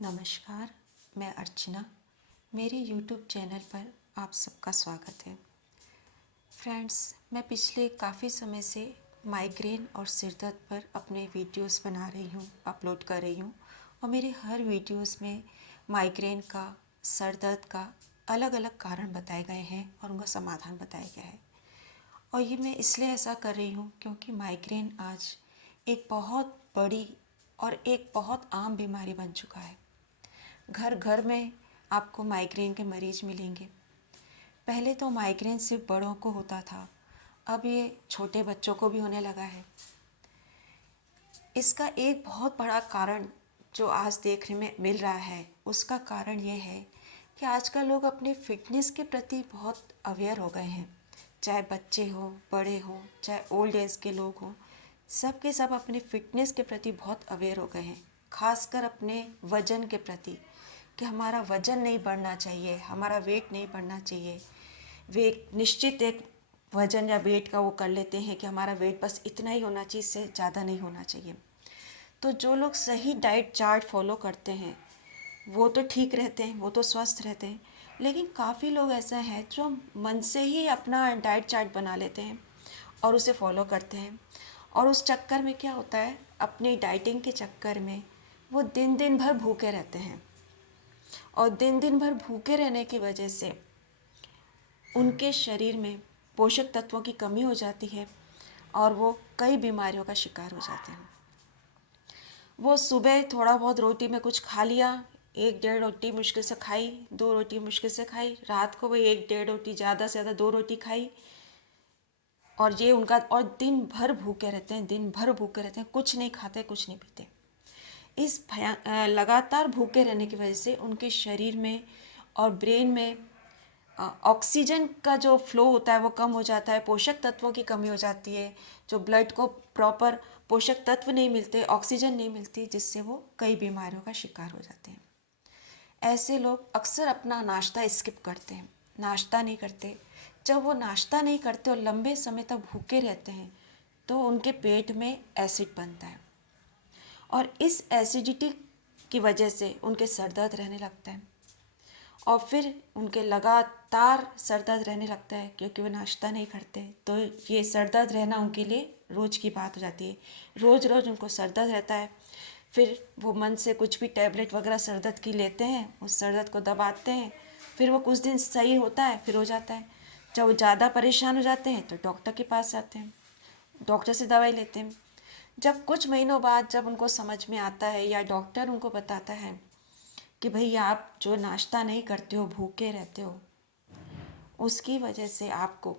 नमस्कार, मैं अर्चना। मेरे YouTube चैनल पर आप सबका स्वागत है। फ्रेंड्स, मैं पिछले काफ़ी समय से माइग्रेन और सिर दर्द पर अपने वीडियोस बना रही हूँ, अपलोड कर रही हूँ और मेरे हर वीडियोस में माइग्रेन का, सर दर्द का अलग अलग कारण बताए गए हैं और उनका समाधान बताया गया है। और ये मैं इसलिए ऐसा कर रही हूँ क्योंकि माइग्रेन आज एक बहुत बड़ी और एक बहुत आम बीमारी बन चुका है। घर घर में आपको माइग्रेन के मरीज मिलेंगे। पहले तो माइग्रेन सिर्फ बड़ों को होता था, अब ये छोटे बच्चों को भी होने लगा है। इसका एक बहुत बड़ा कारण जो आज देखने में मिल रहा है, उसका कारण ये है कि आजकल लोग अपने फिटनेस के प्रति बहुत अवेयर हो गए हैं। चाहे बच्चे हों, बड़े हों, चाहे ओल्ड एज के लोग हों, सब के सब अपने फिटनेस के प्रति बहुत अवेयर हो गए हैं। खासकर अपने वज़न के प्रति कि हमारा वज़न नहीं बढ़ना चाहिए, हमारा वेट नहीं बढ़ना चाहिए। वे एक निश्चित एक वज़न या वेट का वो कर लेते हैं कि हमारा वेट बस इतना ही होना चाहिए, इससे ज़्यादा नहीं होना चाहिए। तो जो लोग सही डाइट चार्ट फॉलो करते हैं वो तो ठीक रहते हैं, वो तो स्वस्थ रहते हैं। लेकिन काफ़ी लोग ऐसा है जो मन से ही अपना डाइट चार्ट बना लेते हैं और उसे फॉलो करते हैं। और उस चक्कर में क्या होता है, अपनी डाइटिंग के चक्कर में वो दिन दिन भर भूखे रहते हैं। और दिन दिन भर भूखे रहने की वजह से उनके शरीर में पोषक तत्वों की कमी हो जाती है और वो कई बीमारियों का शिकार हो जाते हैं। वो सुबह थोड़ा बहुत रोटी में कुछ खा लिया, एक डेढ़ रोटी मुश्किल से खाई, दो रोटी मुश्किल से खाई, रात को वही एक डेढ़ रोटी, ज़्यादा से ज़्यादा दो रोटी खाई। और ये उनका, और दिन भर भूखे रहते हैं, दिन भर भूखे रहते हैं, कुछ नहीं खाते, कुछ नहीं पीते। इस लगातार भूखे रहने की वजह से उनके शरीर में और ब्रेन में ऑक्सीजन का जो फ्लो होता है वो कम हो जाता है, पोषक तत्वों की कमी हो जाती है। जो ब्लड को प्रॉपर पोषक तत्व नहीं मिलते, ऑक्सीजन नहीं मिलती, जिससे वो कई बीमारियों का शिकार हो जाते हैं। ऐसे लोग अक्सर अपना नाश्ता स्किप करते हैं, नाश्ता नहीं करते। जब वो नाश्ता नहीं करते और लंबे समय तक भूखे रहते हैं तो उनके पेट में एसिड बनता है और इस एसिडिटी की वजह से उनके सर दर्द रहने लगता है और फिर उनके लगातार सर दर्द रहने लगता है क्योंकि वो नाश्ता नहीं करते। तो ये सर दर्द रहना उनके लिए रोज़ की बात हो जाती है। रोज़ रोज़ उनको सर दर्द रहता है। फिर वो मन से कुछ भी टैबलेट वगैरह सर दर्द की लेते हैं, उस सर दर्द को दबाते हैं, फिर वो कुछ दिन सही होता है, फिर हो जाता है। जब वो ज़्यादा परेशान हो जाते हैं तो डॉक्टर के पास जाते हैं, डॉक्टर से दवाई लेते हैं। जब कुछ महीनों बाद जब उनको समझ में आता है या डॉक्टर उनको बताता है कि भाई आप जो नाश्ता नहीं करते हो, भूखे रहते हो, उसकी वजह से आपको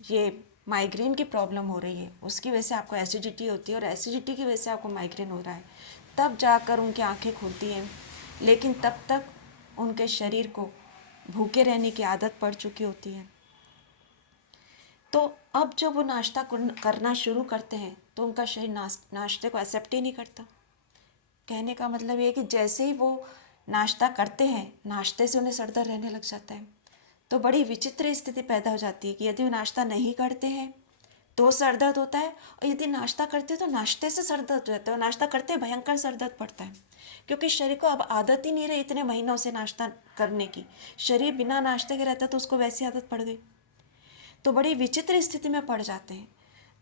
ये माइग्रेन की प्रॉब्लम हो रही है, उसकी वजह से आपको एसिडिटी होती है और एसिडिटी की वजह से आपको माइग्रेन हो रहा है, तब जाकर उनकी आंखें खुलती हैं। लेकिन तब तक उनके शरीर को भूखे रहने की आदत पड़ चुकी होती है। तो अब जब वो नाश्ता करना शुरू करते हैं तो उनका शरीर नाश्ते को एक्सेप्ट ही नहीं करता। कहने का मतलब ये है कि जैसे ही वो नाश्ता करते हैं, नाश्ते से उन्हें सर दर्द रहने लग जाता है। तो बड़ी विचित्र स्थिति पैदा हो जाती है कि यदि वो नाश्ता नहीं करते हैं तो सर दर्द होता है, और यदि नाश्ता करते हैं तो नाश्ते से सर दर्द रहता है, और नाश्ता करते हैं भयंकर सर दर्द पड़ता है क्योंकि शरीर को अब आदत ही नहीं रही इतने महीनों से नाश्ता करने की। शरीर बिना नाश्ते के रहता तो उसको वैसी आदत पड़ गई, तो बड़ी विचित्र स्थिति में पड़ जाते हैं।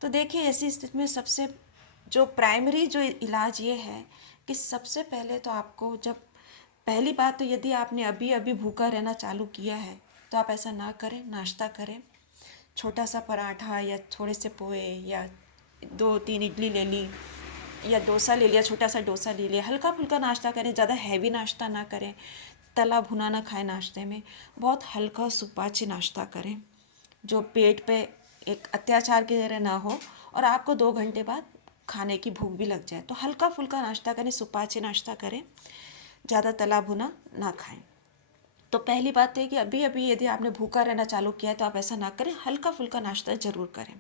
तो देखिए, ऐसी स्थिति में सबसे जो प्राइमरी जो इलाज ये है कि सबसे पहले तो आपको, जब पहली बात तो यदि आपने अभी अभी भूखा रहना चालू किया है तो आप ऐसा ना करें, नाश्ता करें। छोटा सा पराठा या थोड़े से पोहे या दो तीन इडली ले ली या डोसा ले लिया, छोटा सा डोसा ले लिया, हल्का फुल्का नाश्ता करें, ज़्यादा हैवी नाश्ता ना करें, तला भुना ना खाएं नाश्ते में, बहुत हल्का सुपाच्य नाश्ता करें जो पेट पे एक अत्याचार की तरह ना हो और आपको 2 घंटे बाद खाने की भूख भी लग जाए। तो हल्का फुल्का नाश्ता करें, सुपाच्य नाश्ता करें, ज़्यादा तला भुना ना खाएं। तो पहली बात तो है कि अभी अभी यदि आपने भूखा रहना चालू किया है तो आप ऐसा ना करें, हल्का फुल्का नाश्ता ज़रूर करें।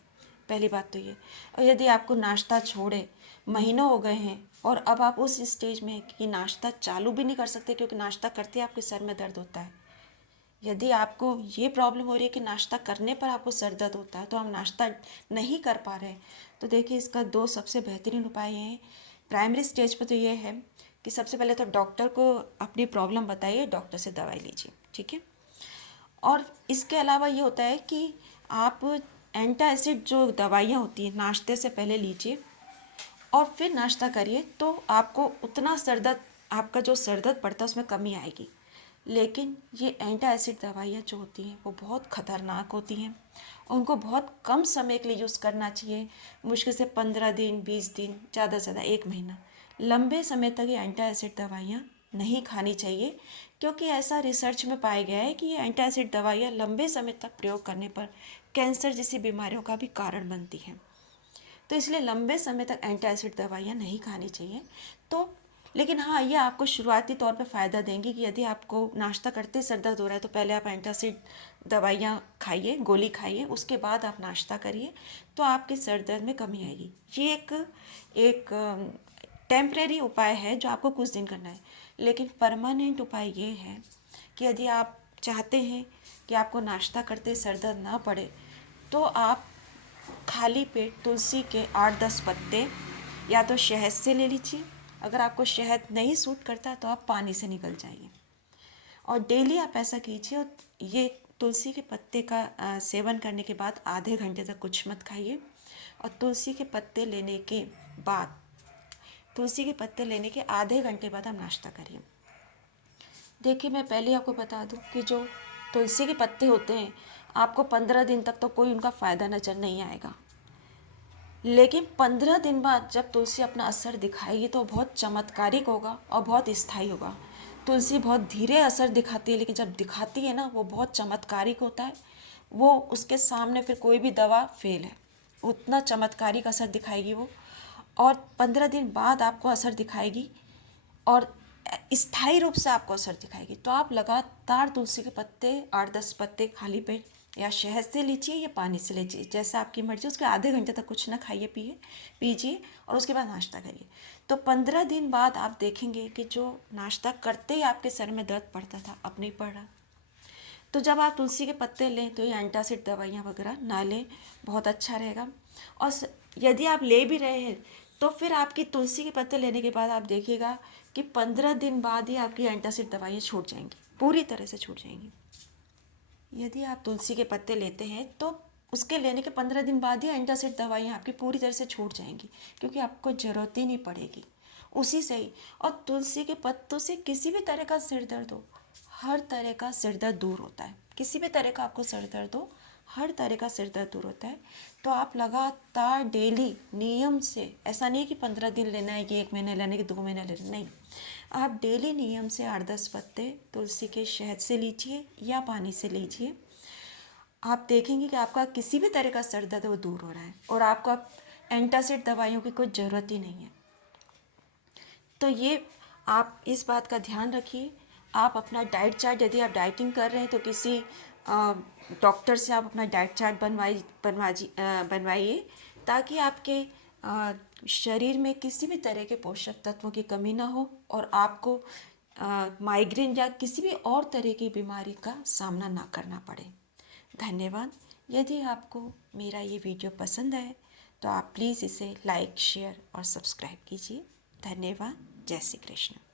पहली बात तो ये। और यदि आपको नाश्ता छोड़े महीनों हो गए हैं और अब आप उस स्टेज में हैं कि नाश्ता चालू भी नहीं कर सकते क्योंकि नाश्ता करते आपके सर में दर्द होता है, यदि आपको ये प्रॉब्लम हो रही है कि नाश्ता करने पर आपको सर दर्द होता है तो हम नाश्ता नहीं कर पा रहे हैं, तो देखिए इसका दो सबसे बेहतरीन उपाय हैं। प्राइमरी स्टेज पर तो ये है कि सबसे पहले तो डॉक्टर को अपनी प्रॉब्लम बताइए, डॉक्टर से दवाई लीजिए, ठीक है। और इसके अलावा ये होता है कि आप एंटासिड जो दवाइयाँ होती हैं नाश्ते से पहले लीजिए और फिर नाश्ता करिए, तो आपको उतना सर दर्द, आपका जो सर दर्द पड़ता है उसमें कमी आएगी। लेकिन ये एंटासिड दवाइयाँ जो होती हैं वो बहुत ख़तरनाक होती हैं, उनको बहुत कम समय के लिए यूज़ करना चाहिए, मुश्किल से 15 दिन 20 दिन, ज़्यादा से ज़्यादा 1 महीना। लंबे समय तक ये एंटासिड दवाइयाँ नहीं खानी चाहिए, क्योंकि ऐसा रिसर्च में पाया गया है कि ये एंटासिड दवाइयाँ लंबे समय तक प्रयोग करने पर कैंसर जैसी बीमारियों का भी कारण बनती हैं। तो इसलिए लंबे समय तक एंटासिड दवाइयाँ नहीं खानी चाहिए। तो लेकिन हाँ, ये आपको शुरुआती तौर पे फ़ायदा देंगी कि यदि आपको नाश्ता करते सर दर्द हो रहा है तो पहले आप एंटासिड दवाइयाँ खाइए, गोली खाइए, उसके बाद आप नाश्ता करिए, तो आपके सर दर्द में कमी आएगी। ये एक टेम्परेरी उपाय है जो आपको कुछ दिन करना है, लेकिन परमानेंट उपाय ये है कि यदि आप चाहते हैं कि आपको नाश्ता करते सर दर्द ना पड़े, तो आप खाली पेट तुलसी के 8-10 पत्ते या तो शहद से ले लीजिए। अगर आपको शहद नहीं सूट करता तो आप पानी से निकल जाइए, और डेली आप ऐसा कीजिए। और ये तुलसी के पत्ते का सेवन करने के बाद आधे घंटे तक कुछ मत खाइए, और तुलसी के पत्ते लेने के बाद, तुलसी के पत्ते लेने के आधे घंटे बाद आप नाश्ता करिए। देखिए, मैं पहले आपको बता दूं कि जो तुलसी के पत्ते होते हैं, आपको 15 दिन तक तो कोई उनका फ़ायदा नज़र नहीं आएगा, लेकिन 15 दिन बाद जब तुलसी अपना असर दिखाएगी तो बहुत चमत्कारिक होगा और बहुत स्थायी होगा। तुलसी बहुत धीरे असर दिखाती है, लेकिन जब दिखाती है ना, वो बहुत चमत्कारिक होता है। वो उसके सामने फिर कोई भी दवा फेल है, उतना चमत्कारिक असर दिखाएगी वो। और 15 दिन बाद आपको असर दिखाएगी, और स्थायी रूप से आपको असर दिखाएगी। तो आप लगातार तुलसी के पत्ते 8-10 पत्ते खाली पेट या शहद से लीजिए या पानी से लीजिए, जैसा आपकी मर्जी। उसके आधे घंटे तक कुछ ना खाइए पीजिए, और उसके बाद नाश्ता करिए। तो 15 दिन बाद आप देखेंगे कि जो नाश्ता करते ही आपके सर में दर्द पड़ता था, अब नहीं पड़ रहा। तो जब आप तुलसी के पत्ते लें तो ये एंटासिड दवाइयाँ वगैरह ना लें, बहुत अच्छा रहेगा। और यदि आप ले भी रहे हैं तो फिर आपकी तुलसी के पत्ते लेने के बाद आप देखिएगा कि 15 दिन बाद ही आपकी एंटासिड दवाइयाँ छूट जाएंगी, पूरी तरह से छूट जाएंगी। यदि आप तुलसी के पत्ते लेते हैं तो उसके लेने के 15 दिन बाद ही एंटासिड दवाइयाँ आपकी पूरी तरह से छूट जाएंगी, क्योंकि आपको ज़रूरत ही नहीं पड़ेगी उसी से ही। और तुलसी के पत्तों से किसी भी तरह का सिर दर्द हो, हर तरह का सिर दर्द दूर होता है। किसी भी तरह का आपको सिर दर्द हो, हर तरह का सिर दर्द दूर होता है। तो आप लगातार डेली नियम से, ऐसा नहीं कि 15 दिन लेना है कि 1 महीने लेना है कि 2 महीने लेना, नहीं, आप डेली नियम से 8-10 पत्ते तुलसी के शहद से लीजिए या पानी से लीजिए। आप देखेंगे कि आपका किसी भी तरह का सर दर्द वो दूर हो रहा है, और आपको अब एंटासिड दवाइयों की कोई ज़रूरत ही नहीं है। तो ये आप इस बात का ध्यान रखिए। आप अपना डाइट चार्ट, यदि आप डाइटिंग कर रहे हैं तो किसी डॉक्टर से आप अपना डाइट चार्ट बनवाइए, ताकि आपके शरीर में किसी भी तरह के पोषक तत्वों की कमी ना हो, और आपको माइग्रेन या किसी भी और तरह की बीमारी का सामना ना करना पड़े। धन्यवाद। यदि आपको मेरा ये वीडियो पसंद आए तो आप प्लीज़ इसे लाइक, शेयर और सब्सक्राइब कीजिए। धन्यवाद। जय श्री कृष्ण।